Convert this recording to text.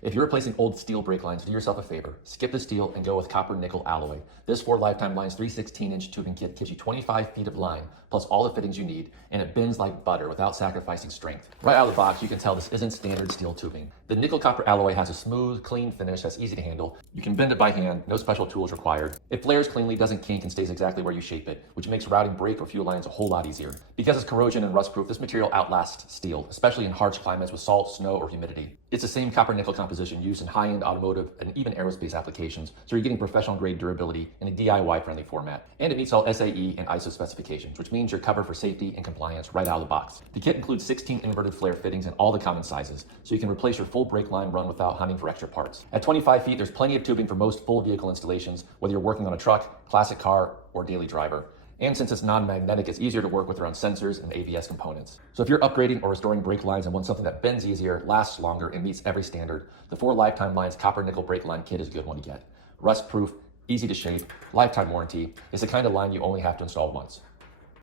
If you're replacing old steel brake lines, do yourself a favor. Skip the steel and go with copper nickel alloy. This 4LifetimeLines 3/16-inch tubing kit gives you 25 feet of line, plus all the fittings you need, and it bends like butter without sacrificing strength. Right out of the box, you can tell this isn't standard steel tubing. The nickel copper alloy has a smooth, clean finish that's easy to handle. You can bend it by hand, no special tools required. It flares cleanly, doesn't kink, and stays exactly where you shape it, which makes routing brake or fuel lines a whole lot easier. Because it's corrosion and rust proof, this material outlasts steel, especially in harsh climates with salt, snow, or humidity. It's the same copper nickel composition used in high-end automotive and even aerospace applications, so you're getting professional grade durability in a DIY-friendly format. And it meets all SAE and ISO specifications, which means you're covered for safety and compliance right out of the box. The kit includes 16 inverted flare fittings in all the common sizes, so you can replace your full brake line run without hunting for extra parts. At 25 feet, there's plenty of tubing for most full vehicle installations, whether you're working on a truck, classic car, or daily driver. And since it's non-magnetic, it's easier to work with around sensors and ABS components. So if you're upgrading or restoring brake lines and want something that bends easier, lasts longer, and meets every standard, the 4LifetimeLines copper nickel brake line kit is a good one to get. Rust proof, easy to shape, lifetime warranty. It's the kind of line you only have to install once.